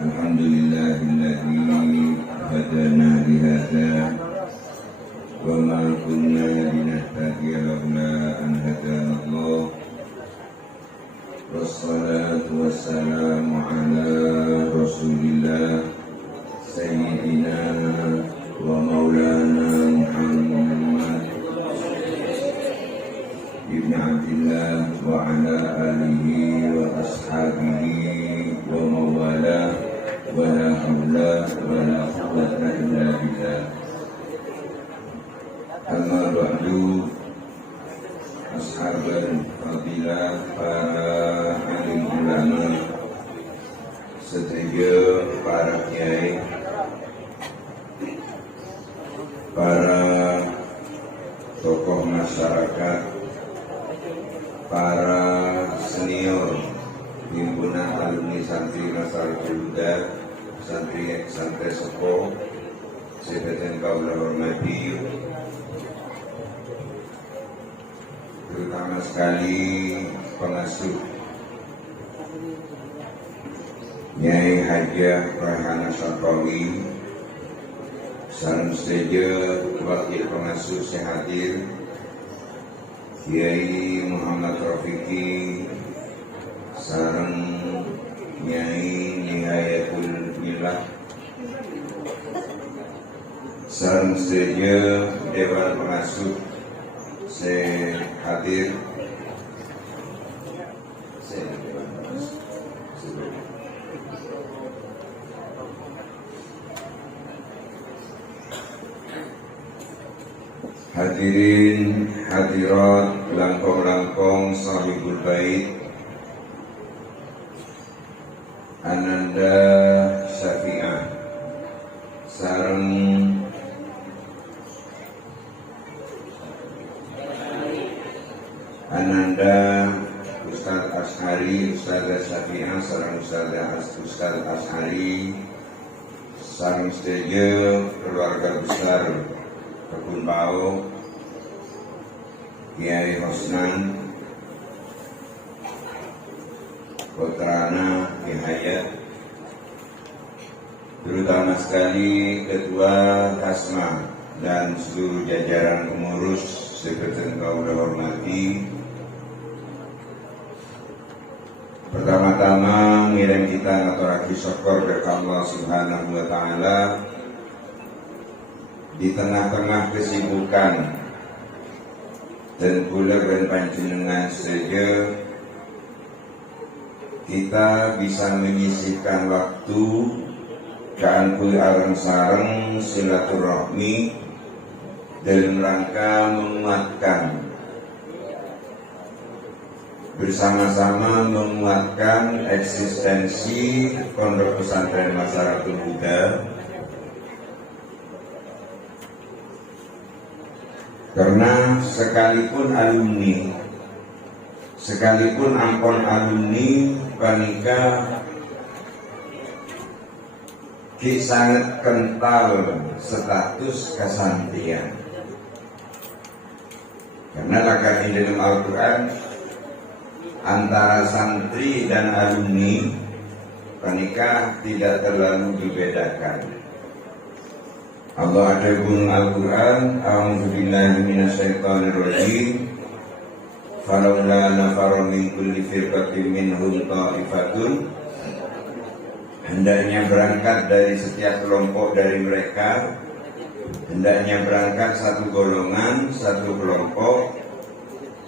Alhamdulillahilladzi hadana lihada wa ma kunna linahtadiya laula an hadana Allah. Wassalatu wassalamu ala Rasulillah Sayyidina wa maulana Muhammad ibn Abdillah wa ala alihi wa ashabihi wa mawala wa la hawla wa la quwwata illa billah. Amma ba'du, ashabul fadilah, para alim ulama, sedaya para kiai, para tokoh masyarakat, para senior himpunan alumni santri Nasaratul Huda, santri Sepo, sebagian kaum hormati, terutama sekali pengasuh Nyai Hajah Rahana Syarqawi, salam sejahtera wakil pengasuh sehadir Kiai Muhammad Rafiqi, sareng Nyai Nihayatul Milah, sareng sejahtera Dewan Pengasuh sehadir, hadirin hadirat langkong-langkong sahibul bait, Ananda Syafi'ah, sareng Ananda Ustaz Ashari, Ustazah Syafi'ah, sareng Ustaz Ashari, sareng sedaja keluarga besar Kebun Bau, Kiai Hosnan, Putrana Kihayat, terutama sekali Ketua Hasma dan seluruh jajaran pengurus seperti kaum hormati. Pertama-tama ngirim kita ngaturake syukur kepada Allah Subhanahu wa taala di tengah-tengah kesibukan dan kula dan panjenengan saja kita bisa menyisihkan waktu kanggo areng-sareng silaturahmi dalam rangka menguatkan bersama-sama menguatkan eksistensi Pondok Pesantren Nasaratul Huda, karena sekalipun alumni, sekalipun ampun alumni panika ki sangat kental status kesantrian, karena laga di dalam Al-Quran antara santri dan alumni panika tidak terlalu dibedakan. Allah ada pun Al-Quran, a'udzubillahi minasyaitonirrajim, falaula nafarun min kulli firqatin minhum ta'ifatun, hendaknya berangkat dari setiap kelompok dari mereka, hendaknya berangkat satu golongan, satu kelompok,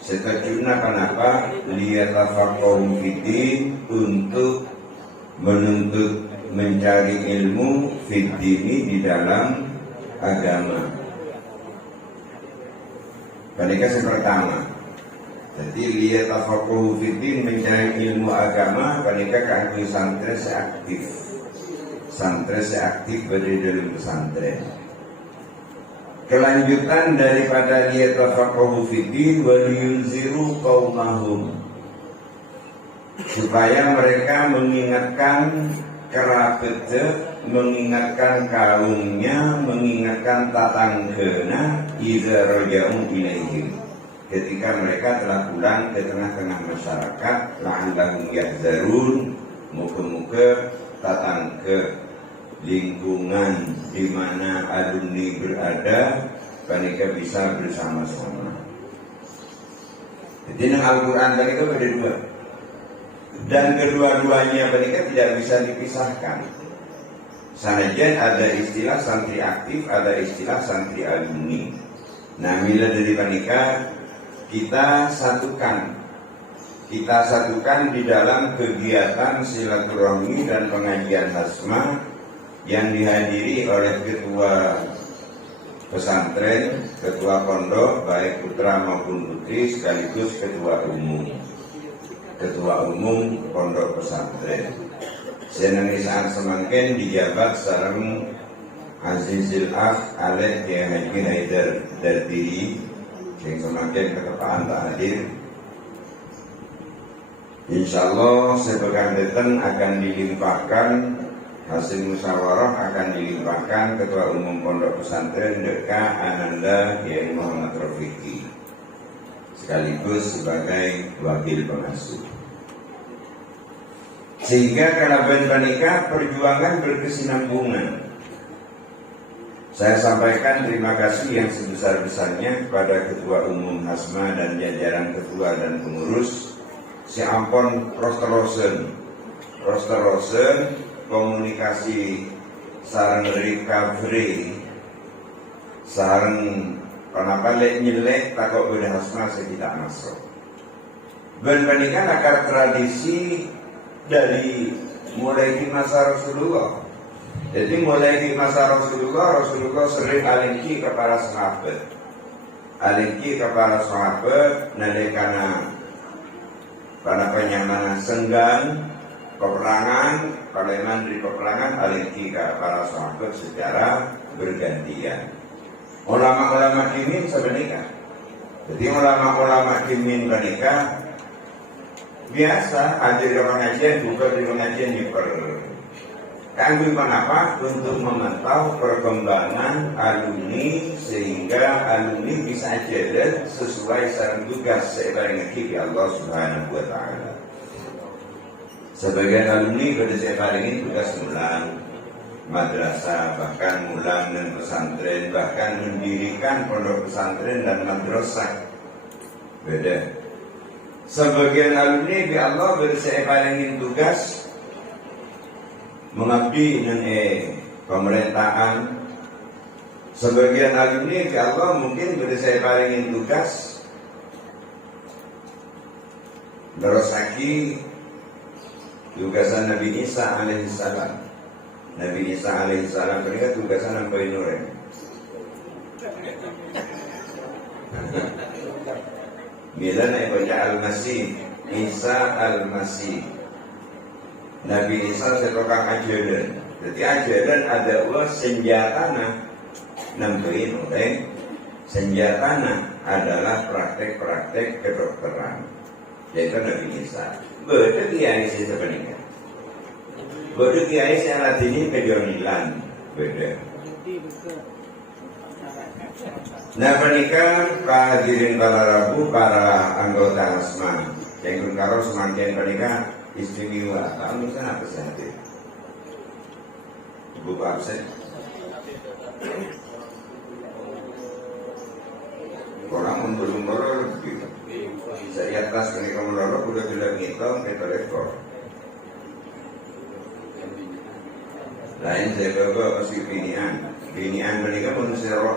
setajuna kenapa? Liyatafaqahu fiddin, untuk menuntut mencari ilmu fiddini di dalam agama. Panika yang pertama. Jadi liyatafaqahu fiddin, mencari ilmu agama, panika kanggo santri seaktif. Santri seaktif berada dalam pesantren. Kelanjutan daripada liyatafaqahu fiddin wa liyunziru qaumahum, supaya mereka mengingatkan kerabatnya, mengingatkan kaumnya, mengingatkan tatanggana idza raja'u ilaihim, ketika mereka telah pulang ke tengah-tengah masyarakat, la'allahum yahzarun, muga-muga datang ke lingkungan di mana alumni berada, panika bisa bersama-sama. Jadi nang Al-Quran panika ada dua, dan kedua-duanya panika tidak bisa dipisahkan. Sanajan ada istilah santri aktif, ada istilah santri alumni. Nah, bila dari panika kita satukan di dalam kegiatan silaturahmi dan pengajian hasma yang dihadiri oleh ketua pesantren, ketua pondok baik putra maupun putri, sekaligus ketua umum pondok pesantren. Senangisaan semangken dijabat sareng Azizil Akh Alek Kiai Haji Haidar Dardiri yang semangken ketepaan tak hadir. Insyaallah sepekan depan akan dilimpahkan hasil musyawarah, akan dilimpahkan Ketua Umum Pondok Pesantren Deka Ananda Kiai Muhammad Rafiqi sekaligus sebagai wakil pengasuh. Sehingga karena panika perjuangan berkesinambungan. Saya sampaikan terima kasih yang sebesar-besarnya kepada Ketua Umum Hasma dan jajaran ketua dan pengurus. Si ampun rosterosen komunikasi sareng recovery sareng panapalek nyelek takut beda Hasma saya tidak masuk. Berbandingkan akar tradisi dari mulai di masa Rasulullah. Jadi mulai di masa Rasulullah sering alingki kepada sahabat. Nalikana pada penyamanan senggan peperangan, pada mandiri peperangan alingki kepada sahabat secara bergantian. Ulama-ulama kimin sebenarnya. Jadi ulama-ulama kimin menikah biasa hadir ke pengajian, buka di pengajian nyiper. Kanggo kenapa? Untuk memantau perkembangan alumni sehingga alumni bisa jalan sesuai sareng tugas sebareng di Allah Subhanahu wa taala. Sebagian alumni pada sebareng tugas mulang madrasah, bahkan mulang dan pesantren, bahkan mendirikan pondok pesantren dan madrasah. Beda. Sebagian alumni bi Allah berseparengin tugas mengabdi dengan pemerintahan. Sebagian alumni bi Allah mungkin berseparengin tugas nerosaki tugasan Nabi Isa alaihissalam. Nabi Isa alaihissalam mereka tugasan nampai nuren. Bila naik baca Al-Masih, Isa Al-Masih, Nabi Isa setukang ajaran. Jadi ajaran ada senjatana nambahin oleh senjatana adalah praktek-praktek kedokteran. Yaitu Nabi Isa. Beda kiai sih sebenarnya. Beda kiai sih latini kejonilan. Beda. Nah, pernikah Pak hadirin para rabu, para anggota Hasma yang karo semakin pernikah istimewa. Kamu bisa apa sih hadir? Ibu Pak absen. Orang belum lebih. Saya atas pernikah menolak udah bilang ngitung kita rekor. Lain saya bawa pasti binian pernikah manusia roh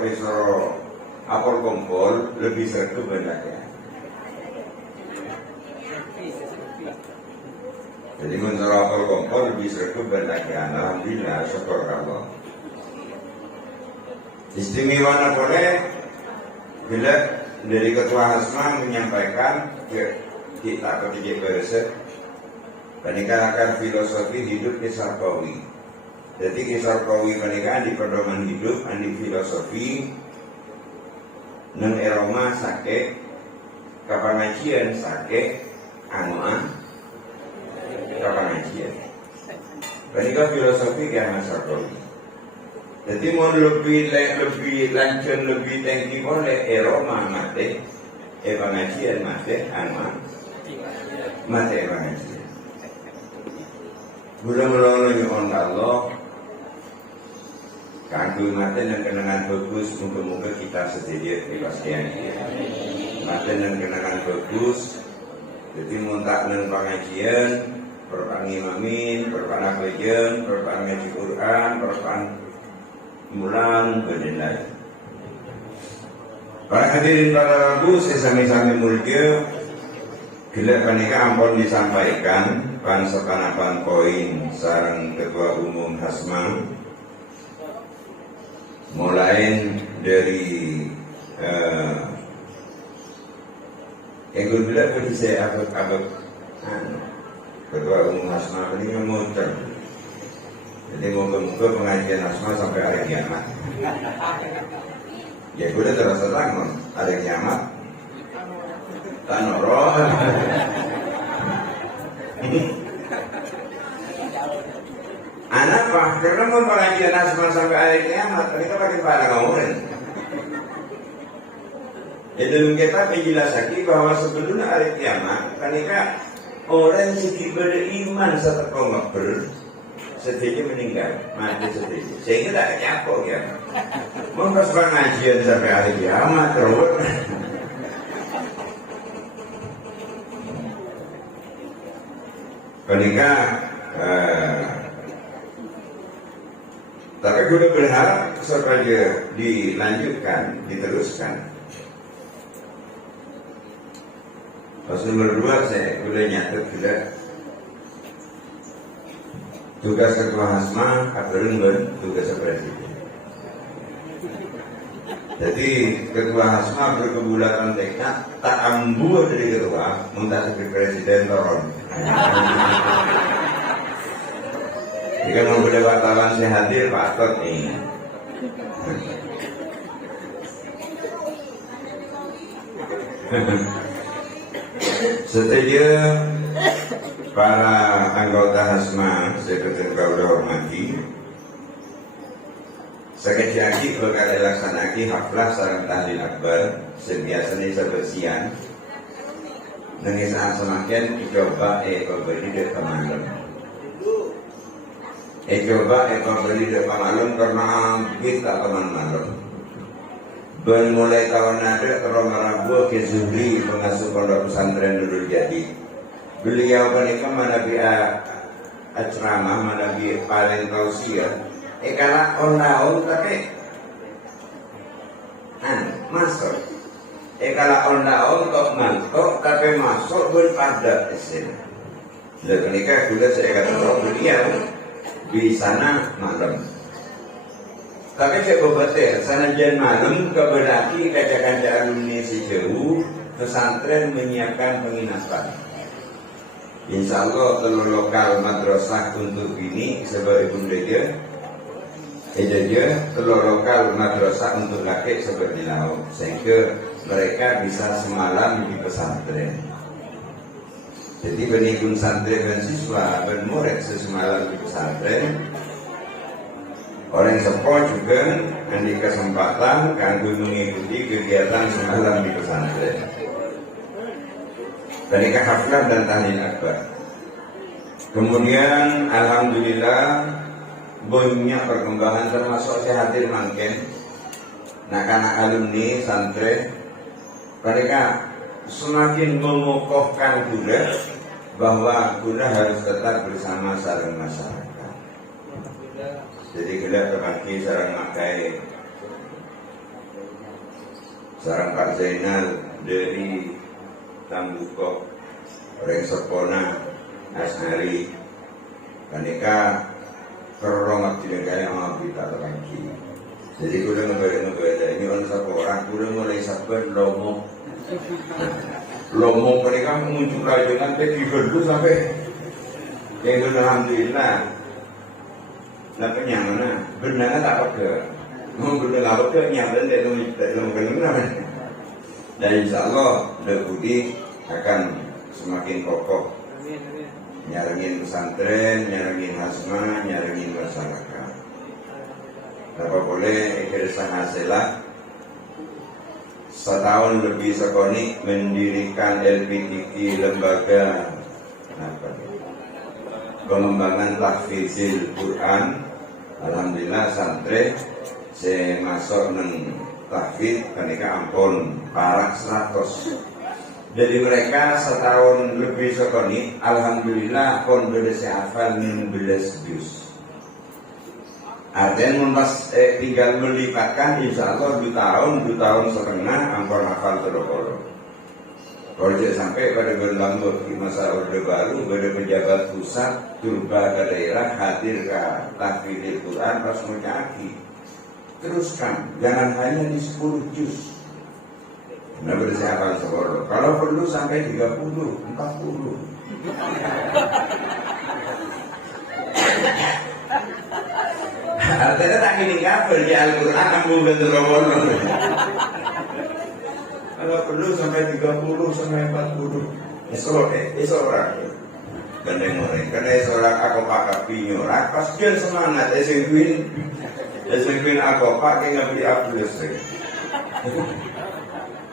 apel kompol lebih sertu bendaknya. Jadi menurut apel kompol lebih sertu bendaknya. Alhamdulillah, syukur Allah. Istimewa boleh bila dari Ketua Hasma menyampaikan ke kita ketiga bereset pernikahan filosofi hidup Kisarkawi. Jadi Kisarkawi pernikahan di pedoman hidup di filosofi neng eroma sake kapangajian sake anuan kapangajian. Pernikahan filosofi kayak Kisarkawi. Jadi mau lebih lanjut lebih tinggi boleh eroma mate pengajian mate anuan mate pengajian. Gula melolo nyuwun Allah kanggo maten dan kenangan bagus, muga-muga kita sedherek kepastian maten dan kenangan bagus. Jadi muntak nang pengajian, perpan imamin, perpan abajan, perpan ngaji Quran, perpan mulang bedenai. Para hadirin para rabu sesami-sami mulia, gila panika ampun disampaikan pan poin sareng Ketua Umum Hasma, mulai dari yang gue bilang tadi saya abad Ketua Umum Hasma ini muter. Jadi moga-moga pengajian Hasma sampai hari kiamat. Ya gue udah terasa terang hari kiamat. Tanoroh. Anak pak, karena mau pengajian Hasma sampai hari kiamat, mereka pakai pada ngomongin. Ya dalam kita menjelaskan bahwa sebelum hari kiamat, ketika orang yang beriman serta ngabur, sedihnya meninggal, mati sedih. Sehingga tak capok ya. Mengkas pengajian sampai hari kiamat terus. Ketika tapi gue berharap supaya dilanjutkan, diteruskan. Pas nomor 2 saya boleh nyatet juga tugas Ketua Hasma kabarun tugas Presiden. Jadi Ketua Hasma berkebulatan tekad tak ambuh dari Ketua minta sebagai Presiden Toron. Jika mau boleh wartawan saya hadir Pak Tot nih. Setuju para anggota Hasma seperti kau hormati. Sekejap lagi bakal dilaksanakan haflah sareng tahlil akbar biasanya sebersian. Nangis saat semakin coba beri dek pemalem. Coba beri dek pemalem karena kita teman malam. Mulai tahun ada Rabu ke Zuhri pengasuh pondok pesantren Nurul Jadi. Beliau menikah manabi ceramah, manabi paling tausiah. Karena on tapi masuk. Kalau on kok mantok tapi masuk berpada isin. Dan menikah sudah saya kata beliau di sana malam. Tapi saya berbatir, sanajan malam keberaki kaca-kaca alumni sejauh pesantren menyiapkan penginapan. Insya Allah telur lokal madrasah untuk ini sebagai bundega. Telur lokal madrasah untuk laki seperti laut. Sehingga mereka bisa semalam di pesantren. Jadi penikun santri dan siswa bermurid semalam di pesantren. Orang sepuh juga di kesempatan kanggo mengikuti kegiatan semalam di pesantren. Ketika haflah dan tahlil akbar. Kemudian alhamdulillah banyak perkembangan termasuk saya hadir mangken. Anak-anak alumni santri mereka semakin mengokohkan guna bahwa guna harus tetap bersama sareng masyarakat. Jadi gelap terpaki sarang makai sarang Pak Zainal dari Tambukok Reng Sepona Asari Kaneka Kerong tidak kaya sama kita terpaki. Jadi gue udah ngebeda ini orang satu orang gue udah mulai sabar lomong mereka muncul rajongan tapi dulu sampai yang alhamdulillah. Nah penyanyi benarnya tak apa mau benar apa ke nyaman dari benar. Dan insya Allah Budi akan semakin kokoh nyarengin pesantren, nyarengin Hasma, nyarengin masyarakat. Apa boleh ikhlasah hasilah setahun lebih sekoni mendirikan LPTK lembaga apa pengembangan tahfizil Quran. Alhamdulillah santri saya masuk neng tahfiz ketika ampun parak 100. Jadi mereka setahun lebih sekali, alhamdulillah pun berdasar hafal 16 juz. Artinya pas tinggal melipatkan, insya Allah 2 tahun setengah ampun hafal terus. Kalau sampai pada bulan di masa Orde Baru, pada pejabat pusat, turba ke daerah, hadir ke tahfidz Quran pas mencaci. Teruskan, jangan hanya di 10 juz. Nah bersiapan sekolah. Kalau perlu sampai 30, 40. Artinya tak ini kabar di Al-Quran ambil bentrobono. Kalau perlu sampai 30 sampai 40. Esok orang. Gandeng orang. Karena esok orang aku pakai pinyorak. Pas dia semangat esekuin aku pakai ngambil aplus.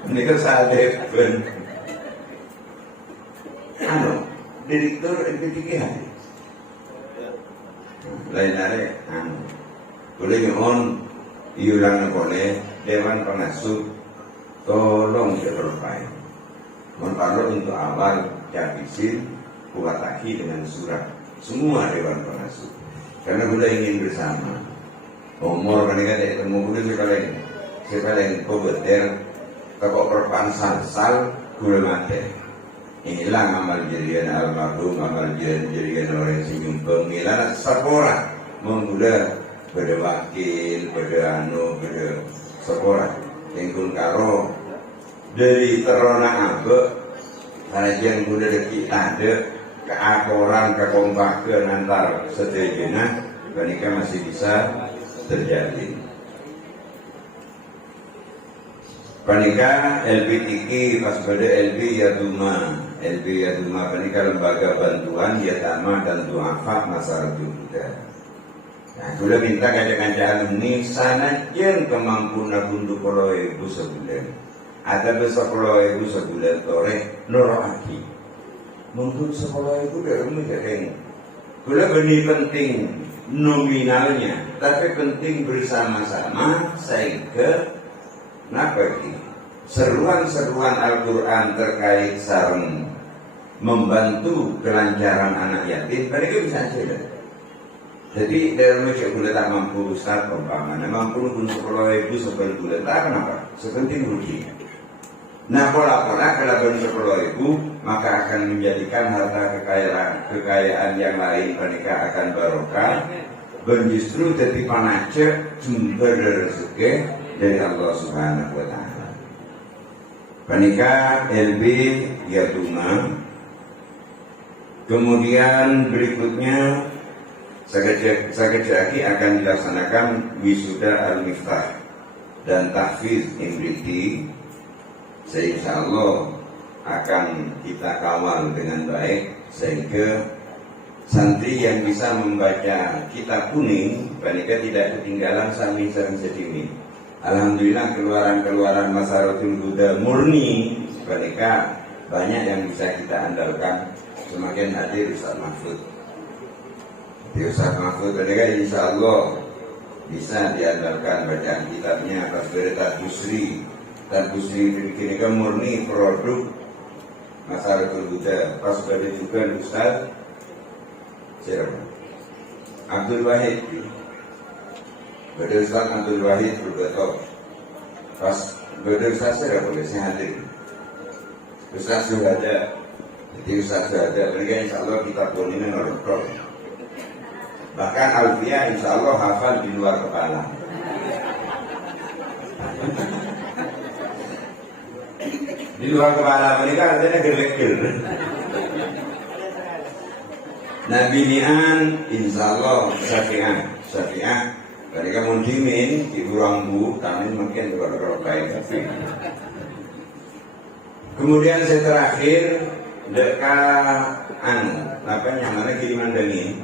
Ini kan sadep ben. Direktur LPTK. Lain-lain boleh mohon iuran boleh Dewan Pengasuh tolong diperbaiki. Mohon untuk awal jabisin kuataki dengan surat semua Dewan Pengasuh. Karena kita ingin bersama. Umur mereka tidak ketemu kita sekalian kobeter toko perpansan sal gula mati. Inilah amal jadian almarhum, amal jadian orang yang nyumbang. Inilah sepora mengguda pada wakil, pada pada sepora. Yang karo dari terona abe, karena yang muda deki ada keakoran, kekompakan antar sedejena, mereka masih bisa terjadi. Panika LPTK pas pada LP Yaduma panika lembaga bantuan yatama dan duafa masyarakat kita. Nah, sudah minta kaca-kaca ini sanajan kemampuan bundu 10.000 sebulan. Ada besok 10.000 sebulan tore noroaki. Mungkin 10.000 dari mikirnya. Sudah benih penting nominalnya, tapi penting bersama-sama sehingga kenapa ini? Seruan-seruan Al-Quran terkait sarung membantu kelancaran anak yatim, mereka bisa aja. Jadi dalam macam boleh tak mampu Ustaz umpamanya mampu untuk 10.000 sebulan bulan, tak kenapa? Sepenting rugi. Nah pola-pola kalau 10.000 maka akan menjadikan harta kekayaan yang lain mereka akan barokah. Dan justru jadi panacek sumber rezeki dari Allah Subhanahu Wa Taala. Panika LB Yatuma. Kemudian berikutnya sekejap lagi akan dilaksanakan wisuda al-miftah dan tahfiz Imriti. Insya Allah akan kita kawal dengan baik sehingga santri yang bisa membaca kitab kuning panika tidak ketinggalan sami sedini. Alhamdulillah keluaran Masaratul Huda murni panika banyak yang bisa kita andalkan. Semakin hadir Ustaz Mahfud. Ustaz Mahfud panika insya Allah bisa diandalkan bacaan kitabnya atas berita Busri. Dan Busri ini kan murni produk Masaratul Huda. Pas pada juga Ustaz siapa? Abdul Wahid. Pada Ustaz Abdul Wahid berbetul. Pas pada Ustaz saya boleh saya hadir. Ustaz sudah ada. Jadi Ustaz sudah ada. Mereka insya Allah kita pun ini ngerokok. Bahkan Alfia insya Allah hafal di luar kepala. Di luar kepala mereka artinya gelek-gel. Nabi Nian insya Allah Syafi'ah mereka mundimin ibu rambu kami mungkin juga baik. Kemudian saya terakhir dekat apa yang mana kiriman daging.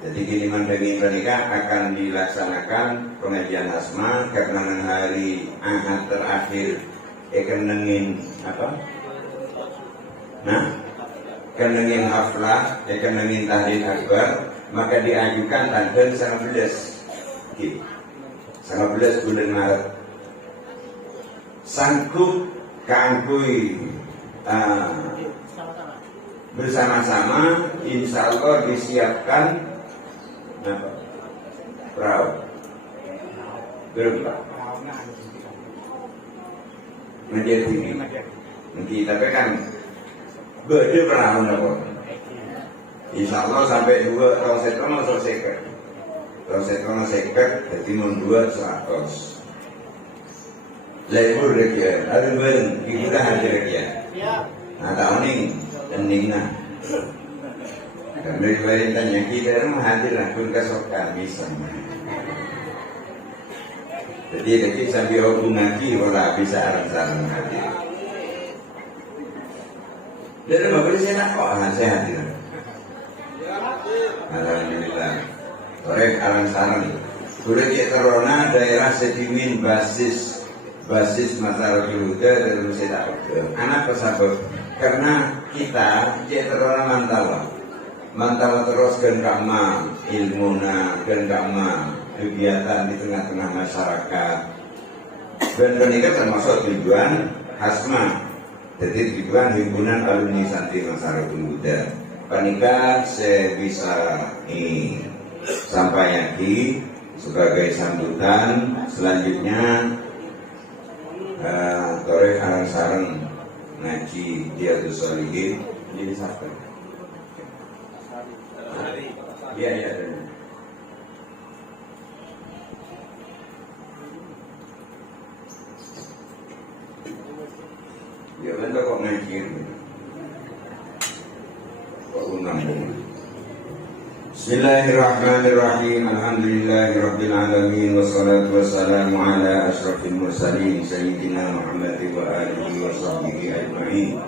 Jadi kiriman daging mereka akan dilaksanakan pengajian asma karena hari Ahad terakhir akan nengin apa? Nah, kenengin haflah, kenengin tahlil akbar, maka diajukan tanggal 19 bulan Maret. Sanggup kangkui bersama-sama, insya Allah disiapkan perahu berapa? Menjadi ini. Nanti tapi kan beda perahu napa? Insya Allah sampai 2 tahun setengah selesai. Tahun setengah seket, jadi mun 2 100. Lebur rekia, ada bareng, ibu dah hadir rekia. Nah tahun ini, nah. Dan dari tanya kita rumah hadir lah, pun kesokan bisa. Jadi lagi sambil hubung ngaji, wala bisa arang-arang hadir. Dari rumah beri saya nak kok, saya hadir. Alhamdulillah. Sore arang-arang nih. Sudah kita corona daerah sedimin basis masyarakat Huda dan Rusida. Anak pesabut karena kita corona mantau terus gen kama ilmuna gen kama kegiatan di tengah-tengah masyarakat. Dan ini termasuk tujuan Hasma. Jadi tujuan himpunan alumni santri masyarakat Huda. Panika saya bisa sampai lagi sebagai sambutan selanjutnya Torek sarang ngaji Riyadhus Shalihin jadi siapa? Iya. Ya benar kok ngaji. Kok ngambung. Bismillahirrahmanirrahim. Alhamdulillahirabbil alamin wassalatu wassalamu ala asyrafil mursalin sayyidina Muhammad wa alihi wa sahbihi ajma'in.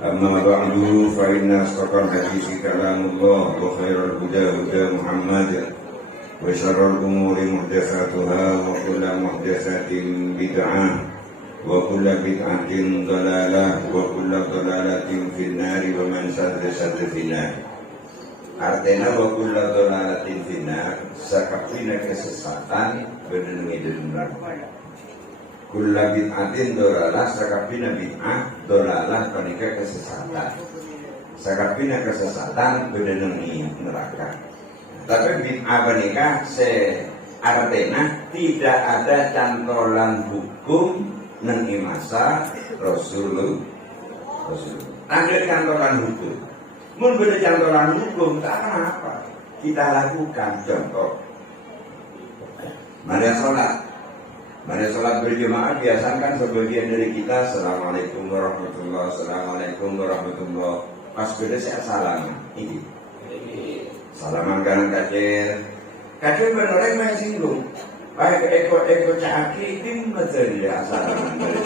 Amma ba'du fa inna asdaqal haditsi kalamullah wa khairal huda huda Muhammad wa syarrul umuri muhdatsatuha wa kullu muhdatsatin bid'ah wa kullu bid'atin dhalalah wa kullu dhalalatin fin-nar wa man sadda fin-nar. Artinya waktu ladolatin finar sakapina kesesatan benengi neraka. Kulla bid'atin dolalah sakapina bid'ah dolalah panika kesesatan. Sakapina kesesatan benengi neraka. Tapi bid'ah panika artinya tidak ada cantolan hukum nang masa Rasulullah. Ada cantolan hukum. Mun beda cantolan hukum, tak apa kita lakukan. Contoh, mari sholat berjemaah biasakan sebagian dari kita Assalamualaikum warahmatullahi wabarakatuh. Pas beda saya salaman ini salaman kanan kacir bener main singgung baik eko caki tim majalah salaman dari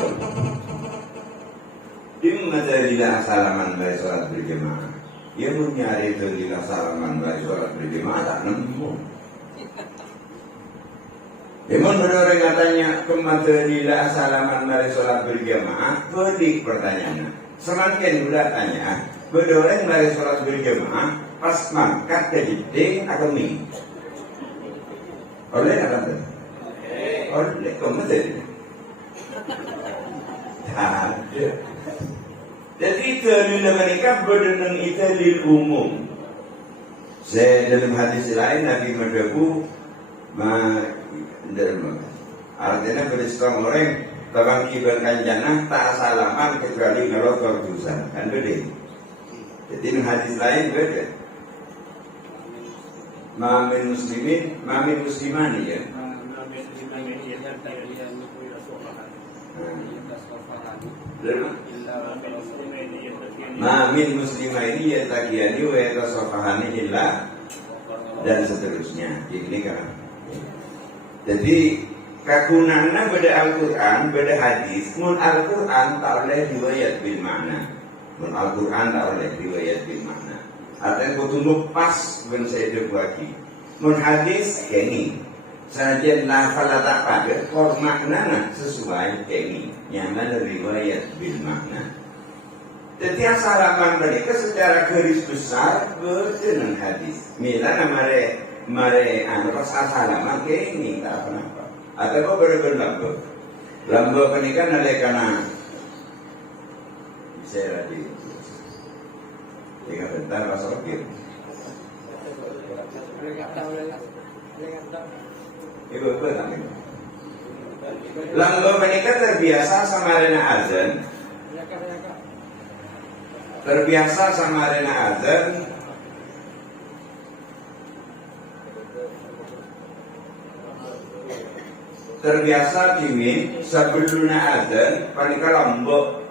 salaman dari sholat berjemaah. Ia mencari terlilah salaman dari sholat berjemaah tak nemu. Memang benar katanya kematerilah salaman dari sholat berjemaah. Balik pertanyaannya. Semakin udah tanya, bedoreng dari sholat berjemaah pas mangkat ke jeding atau mie. Oleh apa tuh? Oleh kemateri. Ada. Jadi dalil mereka berdasarkan dalil umum. Saya dalam hadis lain Nabi mendaku artinya beristirahat orang tabang kibal kanjana tak salaman kecuali kalau terdusan kan beda. Jadi hadis lain beda. Mamin muslimani ya. Mamin muslimaini yattaqiyani wa yatasafahani illa dan seterusnya. Ini kan. Jadi kagunannya beda Al-Quran, beda hadis. Mun Al-Quran tak oleh riwayat bil makna. Mun Al-Quran tak oleh riwayat bil makna. Artinya kudu pas ben saya lagi. Mun hadis kini. Sajian lafal tak pada kor makna sesuai kini. Yang mana riwayat bil makna. Jadi asalaman mereka secara garis besar berjeneng hadis. Mila mare pas asalaman kayak ini tak apa-apa. Atau kau berbeda lambo pernikahan nalekana bisa lagi. Tinggal bentar pas okir. Ibu tak ini. Lambo pernikahan terbiasa sama rena azan. Terbiasa sama rena azan. Terbiasa dingin sebelumnya azan panika lombok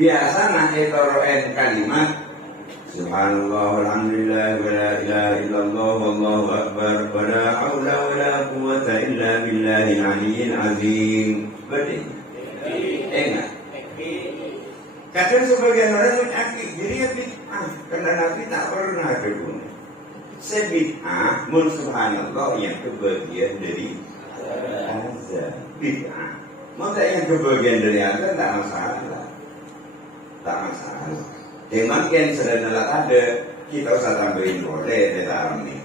biasa nah etoroen kalimat subhanallah walhamdulillah wa la ilaha illallah wallahu akbar wa la haula wa la quwwata illa billahil aliyyil azim. Betul enak kadang sebagian orang menyakit jadi ya bid'ah karena Nabi tak pernah berbunyi sebid'ah mun subhanallah yang kebagian dari azan bid'ah. Maka yang kebagian dari azan tak masalah. Tak masalah. Memang yang sederhana ada kita usah tambahin boleh kita ini.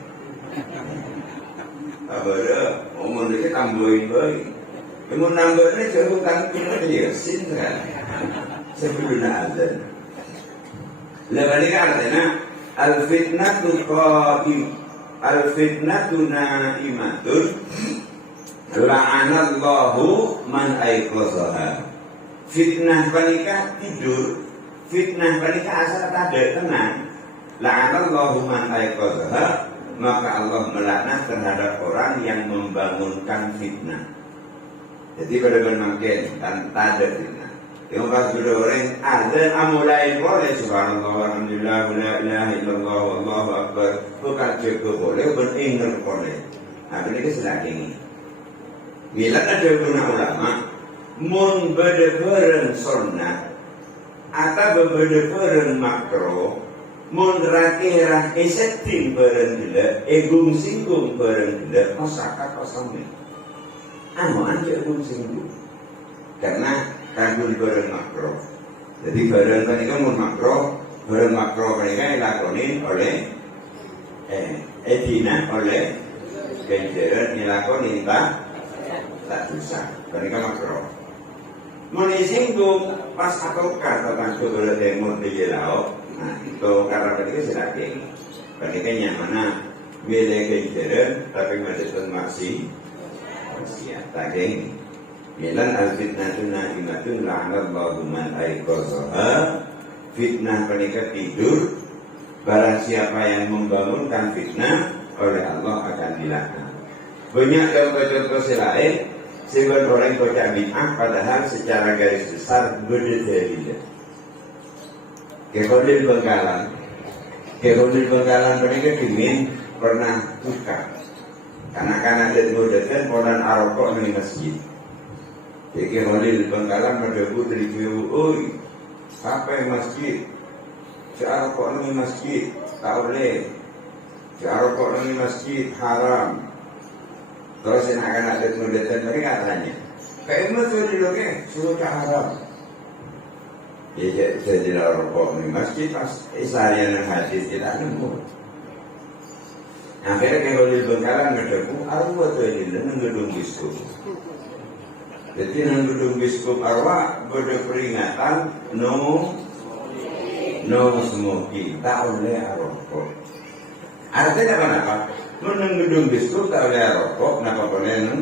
Abada umum kita tambahin baik. Umum nambahnya jauh tanggung dia sindran. Sebelum azan. Lebih artinya al-fitnatu qaim al-fitnatu naimatun la'anallahu man aiqazaha. Fitnah panika tidur, fitnah panika asal ada tenang. La'anallahu man aiqazaha, maka Allah melaknat terhadap orang yang membangunkan fitnah. Jadi benar-benar makin dan tak ada fitnah. Yang pas sudah orang azan amulain boleh subhanallah walhamdulillah la ilaha illallah wallahu akbar bukan juga boleh benar boleh. Nah ini sedang ini. Bila ada guna ulama mun berdeberen sunnah atau berdeberen makro mun rakirah esetin beren gila egung singgung beren gila kosaka kosongnya anu anja egung singgung karena kandung beren makro. Jadi beren tadi kan mun beren makro mereka dilakonin oleh edina oleh kenjeran dilakonin tak bisa, mereka makro. Muni singgung pas atau kata tangku berdemo di jelau, nah itu karena mereka sudah geng. Mereka nyamana bila kejaran tapi masih masih tak geng. Milan al-fitnatu na'imatun la'anallahu man aiqazaha. Fitnah mereka tidur. Barang siapa yang membangunkan fitnah oleh Allah akan dilaknat. Banyak contoh-contoh selain sebagian orang kocak bid'ah padahal secara garis besar berdalil. Kekodil Bengkalan mereka ingin pernah tukar. Kanak-kanak dan mudakan orang arokok di masjid. Jadi Kekodil Bengkalan pada putri oi, apa yang masjid? Arokok di masjid tak boleh. Arokok di masjid haram. Terus yang akan ada mudakan mereka tanya, kayak mana di loke suruh haram? Ya jadi rokok di masjid pas isarian hadis tidak nemu. Akhirnya kalau di Bengkalan ngedepu, arwah tuh ini gedung biskup. Jadi nang gedung biskup arwah berperingatan no smoking, tak boleh rokok. Artinya apa? Menang gedung biskup tak boleh rokok, kenapa boleh nang?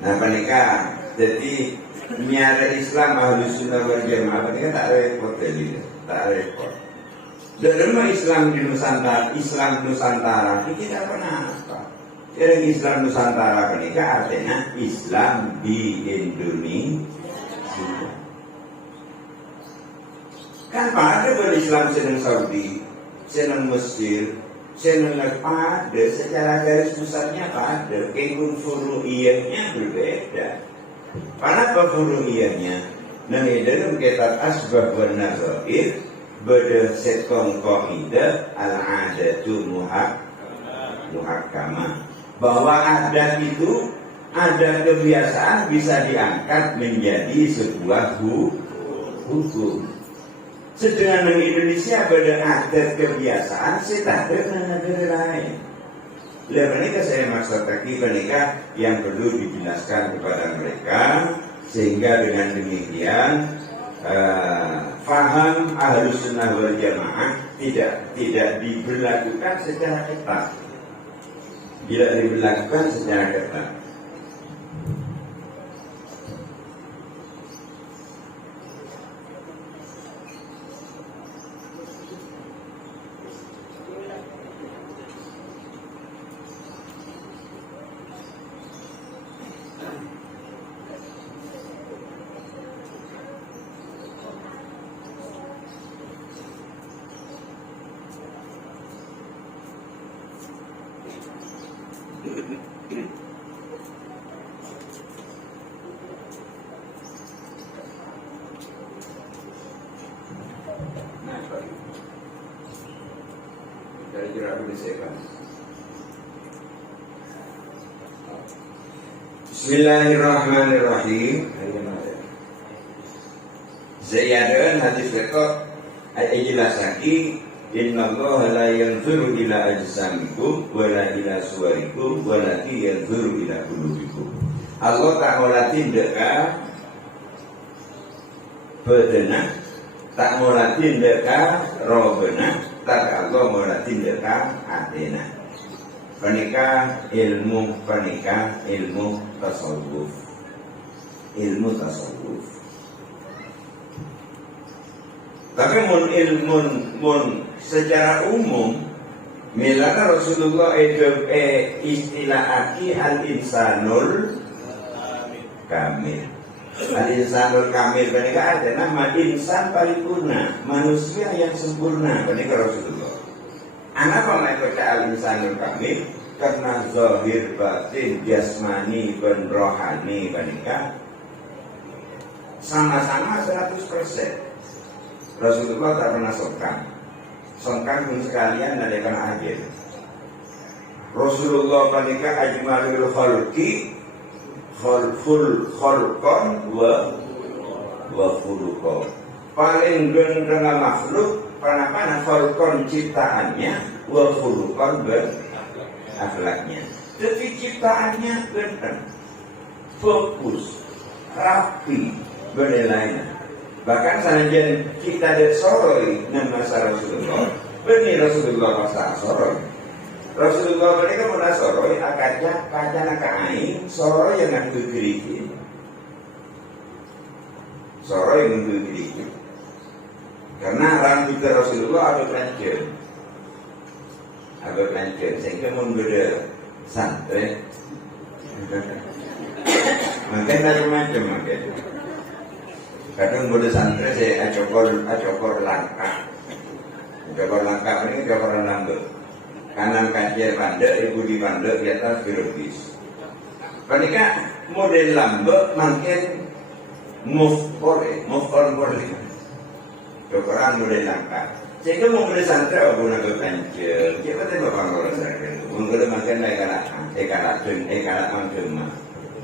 Nah menikah, jadi miara Islam Ahlus Sunnah wal Jamaah menikah tak repot jadi, tak repot. Dalam Islam di Nusantara, ini tidak pernah apa. Jadi Islam Nusantara menikah artinya Islam di Indonesia. Kan pada berislam senang Saudi, senang Mesir, senang pada secara garis besarnya pada kekun furu'iyahnya berbeda. Kenapa furu'iyahnya? Nanti dalam kitab Asbab wa Nazair beda sekong qaidah al-adatu muhakkamah bahwa adat itu ada kebiasaan bisa diangkat menjadi sebuah hukum. Sedangkan di Indonesia pada adat kebiasaan saya tak ada negara lain. Mereka saya maksud tadi mereka yang perlu dijelaskan kepada mereka sehingga dengan demikian faham Ahlus Sunnah wal Jamaah tidak diberlakukan secara ketat. Bila diberlakukan secara ketat. Bismillahirrahmanirrahim. Ziyadun hadis fiqh jelas lagi, innallaha la yanzuru ila ajsamikum wa la ila suwarikum walakin yanzuru ila qulubikum. Allah tak mau tindakan bedena, tak mau tindakan robena, tak Allah mau tindakan atena. Panika ilmu tasawuf. Ilmu tasawuf. Tapi ilmu secara umum milana Rasulullah istilahati al-insanul kamil. Al-insanul kamil panika ada nama insan paripurna, manusia yang sempurna panika Rasulullah. Kenapa mereka al-insanul kamil? Karena zahir batin jasmani dan rohani panika sama-sama 100%. Rasulullah tak pernah songkan pun sekalian nadakan akhir. Rasulullah panika ajmalul khalqi khalqan wa khuluqan. Paling gendeng makhluk panah khalqan ciptaannya wa khuluqan akhlaknya. Jadi ciptaannya gendeng, fokus, rapi, bernilai. Bahkan sanajan kita ada soroi nama Rasulullah, benih Rasulullah masa soroi. Rasulullah mereka pernah soroi akadnya kaca nakai soroi yang nak digerikin, soroi yang digerikin. Karena rambut Rasulullah agak lanjut, sehingga membeda santri. Makin macam makin. Kadang boleh santri saya acokor langkah ini acokor lambe. Kanan kancir pandek, ibu di pandek, di atas biologis. Panika model lambe makin move on boleh. Cokoran model langkah. Sehingga boleh santri aku nak kancir. Kita tidak bangor santri. Mungkin makin naik kalah mah.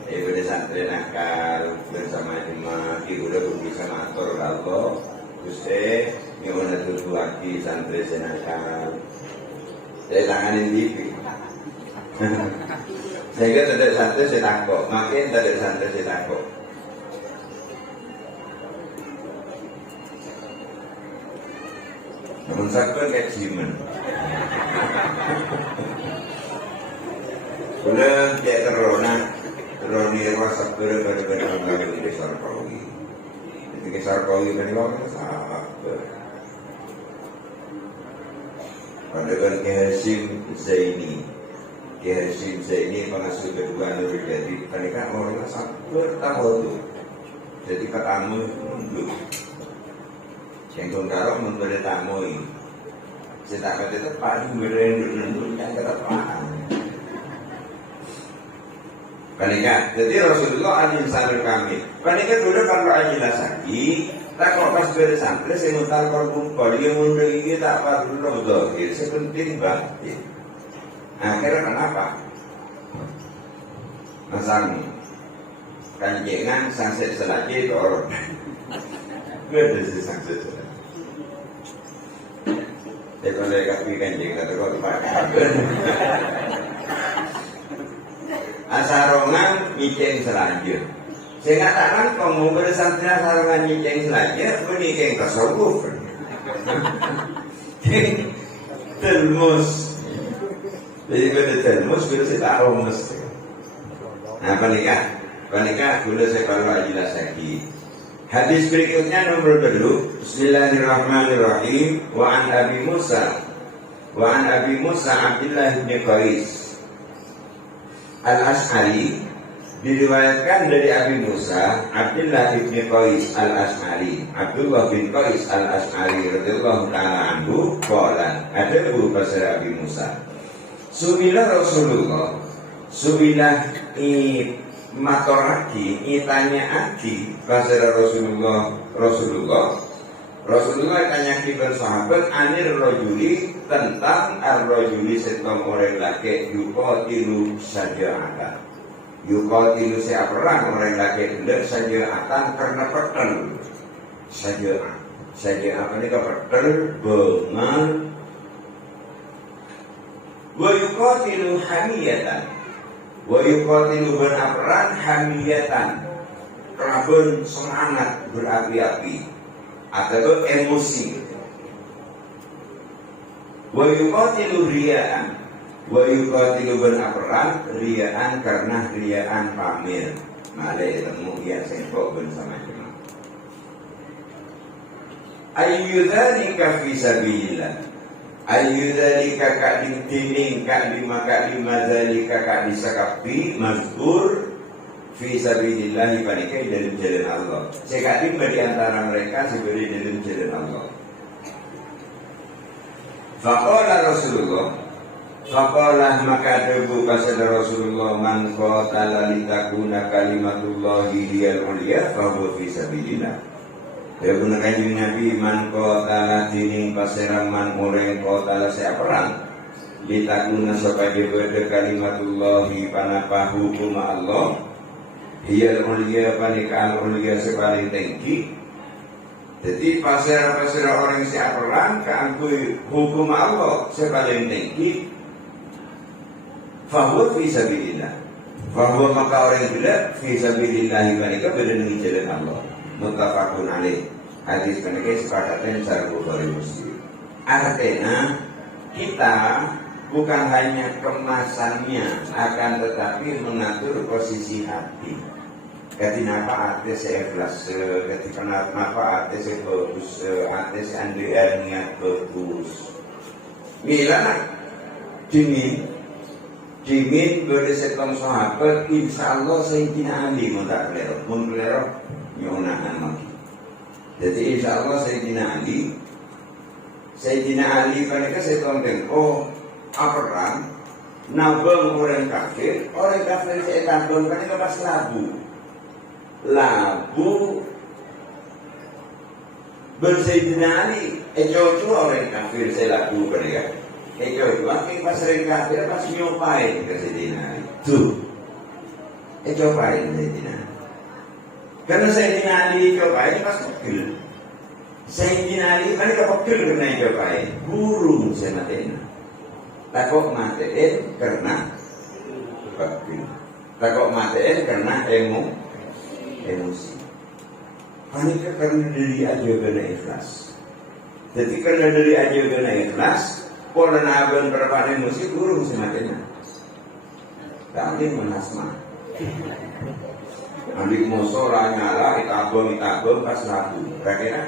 Pada santri nakal bersama jemaah ibu dah bisa mengatur Allah. Gusti gimana tuh lagi santri senakal. Saya tanganin TV. Sehingga tidak santri saya takut, makin tidak santri saya takut. Namun sakit kajiman. Udah kayak corona. Roni WhatsApp pada mengambil di Sarkawi. Di Sarkawi kan itu sangat. Pada kan Hasyim Zaini pengasuh kedua Nurul Jadi. Mereka orangnya sangat bertahu tu. Jadi katamu mundur. Yang tunggal memberi tamu ini. Setakat itu paling berendur yang ketepaan. Panika, jadi Rasulullah al-insanul kamil. Panika dulu kalau ajilah lagi, tak kok pas bersantri saya mutal kumpul dia mundur ini tak perlu dohir, sepenting banget. Akhirnya kenapa? masang kanjengan sangset selagi tor gede sih sangset selagi kalau mereka pilih kanjeng atau kau pakai asarongan nyiceng selanjut saya katakan kamu bersantri asarongan nyiceng selanjut menikeng tasawuf termus jadi pada termus bila saya taruh mesti nah panikah bila saya kalau jelas lagi hadis berikutnya nomor 2 Bismillahirrahmanirrahim wa an Abi Musa Abdullah bin Qais Al-Ash'ari diriwayatkan dari Abi Musa Abdullah bin Qais Al-Ash'ari Abdullah bin Qais Al-Ash'ari radhiyallahu ta'ala anhu qala ada guru bahasa Abi Musa Subilah Rasulullah Subilah matoraki itanyaaki bahasa Rasulullah tanya kibar sahabat anir rojuli tentang ar-rojuli setong orang laki yukotilu saja'atan yukotilu seaperang orang laki hendak saja'atan karena petel saja'at apa ini petel bengal wa yukotilu hamiyatan wa yukotilu benaperang hamiyatan kelaban semangat berapi-api atau emosi wa yuqatilu riya'an wa yuqatilu benaperang riya'an karena riya'an pamer malai temu ya sengkok ben sama cuma ayyudzalika fi sabilillah ayyudzalika ka dining ka lima zalika ka disakapi mazkur fi sabilillah panikai dalam jalan Allah. Sekadim di antara mereka sebagai dalam jalan Allah. Faqala maka debu kasada Rasulullah man qatala litakuna kalimatullahi hiyal ulya fa huwa fi sabilillah. Debu kanjeng Nabi man qatala dining paseraman orang qatala saya perang litakuna supaya beda kalimatullahi panapa hukum Allah Hiyal ulia panikaan ulia sepaling tinggi. Jadi pasir-pasir orang siap perang keangkui hukum Allah sepaling tinggi. Fahuwa fi sabilillah. Fahuwa maka orang bilang fi sabilillah panika beda dengan jalan Allah. Muttafaqun alaih. Hadis panika sepakatnya secara Bukhari Muslim. Artinya kita bukan hanya kemasannya akan tetapi mengatur posisi hati. Ketika hati saya ikhlas, ketika hati saya bagus, hati saya andrian niat bagus. Mila dimin boleh setong sahabat, insya Allah Sayyidina Ali mau kelero nyonahan lagi. Jadi insya Allah Sayyidina Ali mereka setong tengko perang nabung orang kafir saya nabung kan itu pas labu bersayyidina Ali itu orang kafir saya labu kan ya itu wakil pas orang kafir pas nyopain ke Sayyidina Ali tuh cobain Sayyidina Ali karena Sayyidina Ali cobain pas pegel Sayyidina Ali kan kepegel kena cobain burung saya matiin takut matiin karena pegel takut matiin karena emosi panika karena dari aja kena ikhlas jadi karena dari aja kena ikhlas pola naban berapa emosi burung semakin kami menasma ambil musola nyala itabung pas labu kira-kira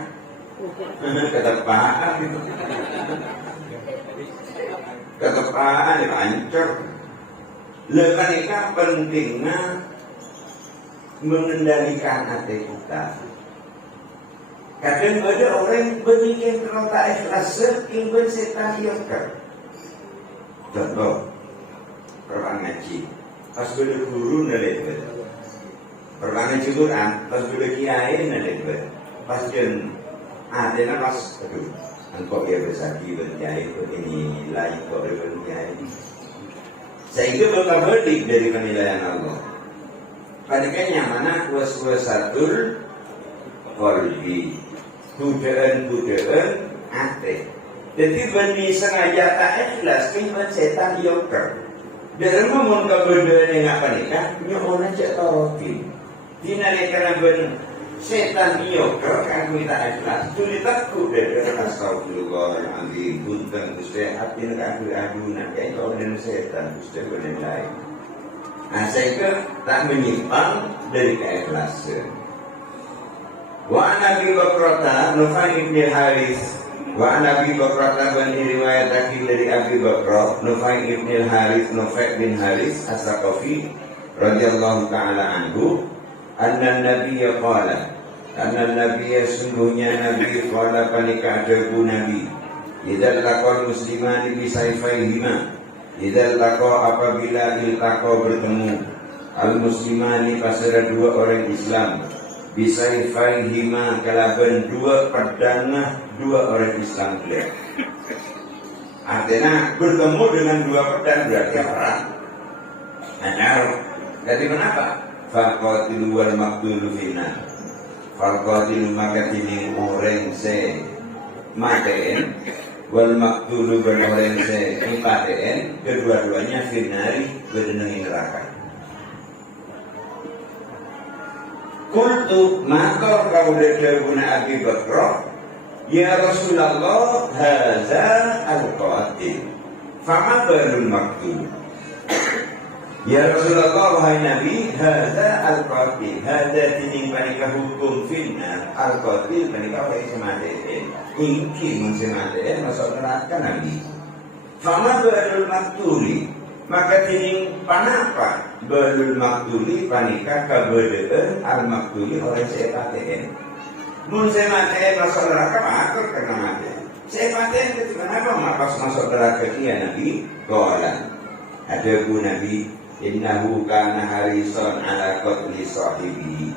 ketepaan gitu ketepaan itu hancur lekanika pentingnya mengendalikan hati kita. Kadang ada orang berpikir kalau tak ikhlas seking bersetan yokar. Contoh, orang ngaji, pas boleh guru nalibet, orang ngaji Quran, pas boleh kiai nalibet, pas jen adena pas, aduh, engkau ya bersaki berkiai ini lain kau berkiai. Sehingga bakal balik dari penilaian Allah. panikanya mana was-wasatul qalbi, budaan ate. Jadi benih sengaja tak ikhlas kimat setan yoker. Dalam ngomong kebudaan yang apa nikah, nyokona cek torokin. Dinari karena ben setan yoker kan kita ikhlas. Tuli takut dari astagfirullahaladzim. Buntang Gusti hati nak aku nak kayak kau dan setan Gusti benar lain. Nah saya tak menyimpang dari keikhlasan. Wa Nabi Bakrata Nufai ibn Haris. Wa Nabi Bakrata bin riwayat dari Abi Bakr Nufai ibn Haris Nufai bin Haris As-Saqafi radhiyallahu taala anhu anna nabiyya qala anna nabiyya sungguhnya nabi qala panika adabu nabi idza laqal muslimani bi sayfaihima idza laqa apabila iltaqa bertemu al muslimani pasara dua orang Islam bisayfaihima kalaban dua pedangah dua orang Islam beliau. Artinya bertemu dengan dua pedang berarti perang. Nah, jadi kenapa? Faqatilu wal maqtulu fina. Faqatilu maka tining orang se maten wal maqtulu orang se ipaten, kedua-duanya finari berdenang neraka. Kultu maka kau guna Abi Bakr, ya Rasulullah, haza al-qatil, fama balul maktul. Ya Rasulullah, wahai Nabi, haza al-qatil, haza tining panika hukum finnar, al-qatil panika wahai semateen, ingki semateen masuk neraka Nabi. Fama balul maktuli, maka tining panapa balul maktuli panika kabedeen al-maktuli orang sepateen. Mun saya mati masuk neraka makar kena mati. Saya mati ketika apa pas masuk neraka dia Nabi qala ada bu Nabi innahu kana harisan ala qatli sahibi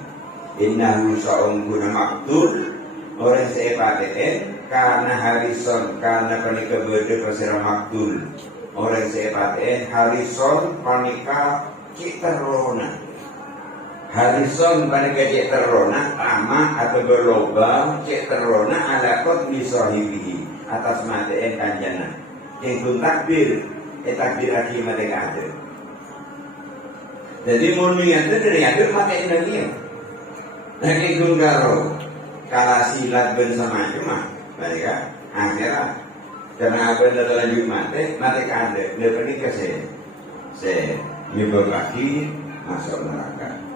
innahu sa'unguna maktul orang saya mati karena harisan karena panika berde pasira maktul orang saya mati harisan panika kita rona. Harison panika cek terona tamak atau berlobang cek terona ala kot misohibihi atas mateen kanjana yang pun takbir takbir lagi mereka ada. Jadi murnian itu dari akhir matiin lagi ya. Lagi gungkaro kala silat bersama cuma mereka akhirnya karena apa yang lanjut mati mereka ada. Dia pergi ke saya nyebab lagi masuk neraka.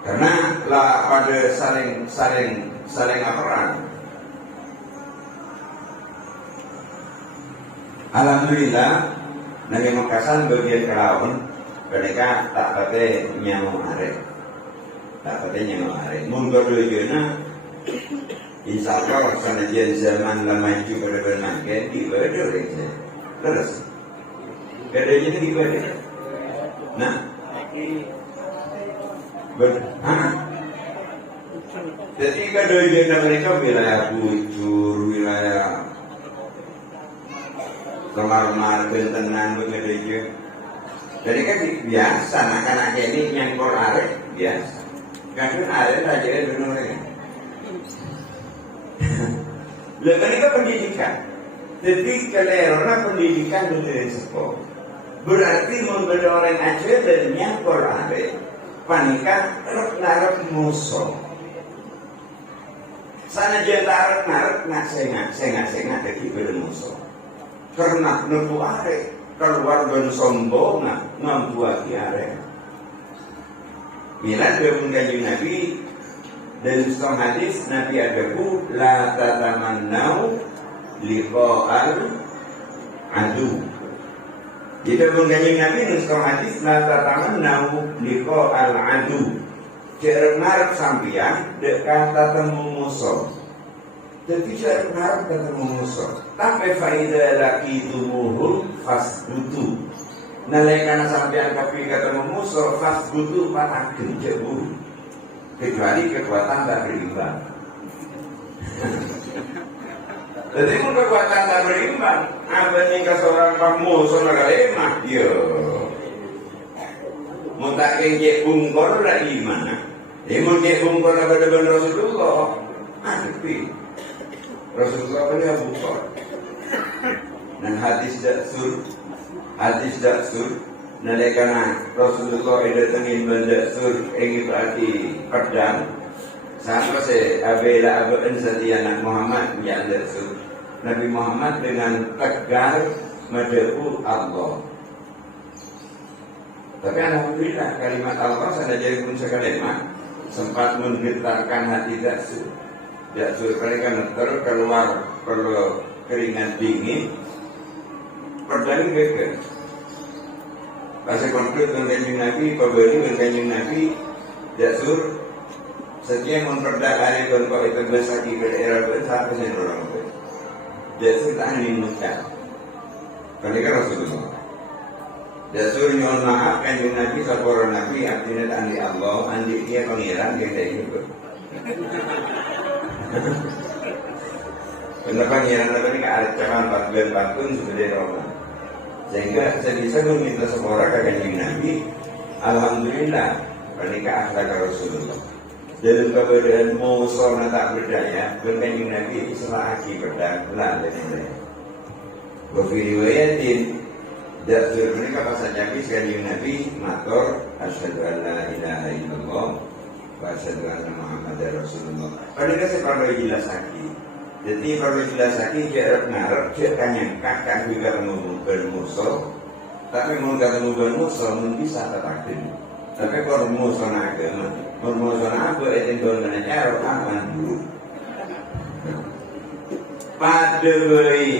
Karena lah pada saling perang. Alhamdulillah Nabi Makassar bagian kerawan mereka tak pakai nyamu arek, tak pakai nyamu arek. Mundur dulunya, insya Allah sanajan zaman lama itu pada bermain di berdor itu terus. Kerjanya itu di berdor. Nah. Ketika doa mereka wilayah bujur, wilayah kemar-mar, bentengan begitu. Jadi kan biasa, anak-anak ini nyangkor arek biasa. Kadang arek aja benar ya. Mereka pendidikan. Jadi kelerona pendidikan dari sekolah. Berarti membeli orang aja dan nyangkor arek. Panika narap musuh. Sana jentar narap ngaseng dari bermusuh. Karena nubu are keluar dan sombong membuat are. Bila bermungkin Nabi dan setengah hadis Nabi adaku la tatamannau liqa'al adu. Jika mengganyang Nabi nuskong hadis nata tangan nau liko al adu cernar sampian dekat temu musuh. Jadi cernar ketemu musuh. Tapi faida laki tumuhul fasbutu. Nalaikan sampian tapi ketemu musuh fasbutu patah genjebur. Kecuali kekuatan tak berimbang. Jadi pun kekuatan tak berimbang. Apa nih ke seorang kamu saudara lemah, yo. Mau tak kengke bungkor lah gimana? Mau kengke bungkor lah pada Rasulullah. Tapi Rasulullah pada bungkor. Dan hadis daksur. Nalekana Rasulullah datangin mendaksur ini berarti pedang. Sampai se abela abaan setianak Muhammad yang daksur. Nabi Muhammad dengan tegar mad'u Allah. Tapi alhamdulillah kalimat Allah sana jadi pun sekalimat sempat menggetarkan hati daksur. Daksur mereka neter keluar perlu keringat dingin. Perdana geger. Pasal konflik dengan kanjeng Nabi, pembeli dengan kanjeng Nabi, daksur setiap memperdagari kalau itu bersaki ke daerah besar pesan orang itu. Daksur tak ingin mengucap. Ketika Rasulullah daksur nyon maaf kanjeng Nabi sapora Nabi artinya andi Allah andi dia pangeran kita itu. Karena pangeran apa ini ada caman patun sebagai orang. Sehingga saya bisa meminta sapora ke kanjeng Nabi. Alhamdulillah pernikah akhlak Rasulullah. Dalam keberadaan musuh tak berdaya, kanjeng Nabi selagi berdaya dan ini. Berfiriwayatin daksur mereka pas saja kanjeng Nabi matur asyhadu an la ilaha illallah wa asyhadu anna Muhammadar Rasulullah. Padahal saya perlu jelas lagi. Jadi perlu jelas lagi jarak ngarep dia kakak juga ketemu musuh. Tapi mau ketemu musuh mungkin bisa tertakdir. Tapi kalau musuh agama, musuh apa itu dengan cara aman dulu. Pada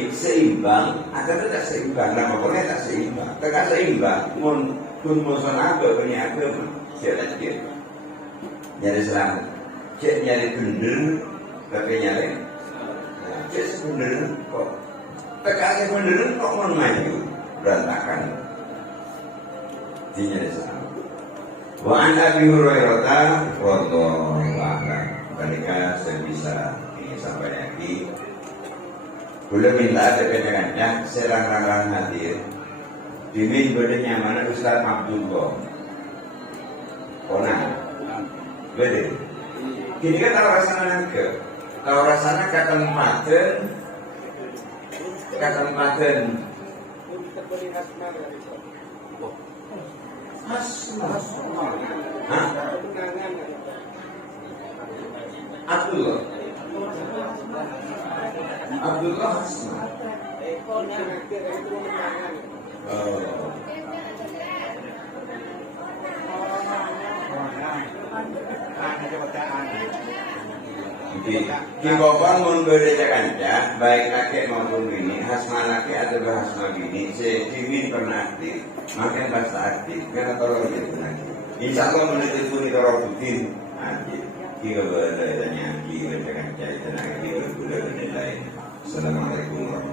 seimbang, akan tidak seimbang. Nama pokoknya tak seimbang. Tak seimbang, pun musuh apa punya agama. Siapa dia? Nyari selamat. Cek nyari bener, tapi nyari. Cek bener kok. Tak bener kok mau maju berantakan. Dia nyari selamat. Wa an Abi Hurairah wallahu a'lam. Ketika saya bisa sampai lagi. Boleh minta ada kenyakannya, serang-rangkan hadir. Dimin bedanya mana Ustaz Abdullah. Kona. Beda. Gini kan tahu rasanya ke. Tahu rasanya ke tempaten. Hah? Abdullah. Abdullah Hasna. Di bawah membedakan ya, baik laki maupun bini, hasma laki atau hasma bini, dimin pernah aktif, makin bahasa aktif, karena tolong dia lagi. Insya Allah menurut ini kalau rutin aktif. Jika berada dan yang dibacakan cari tenaga di berguna dan lain. Assalamualaikum warahmatullahi wabarakatuh.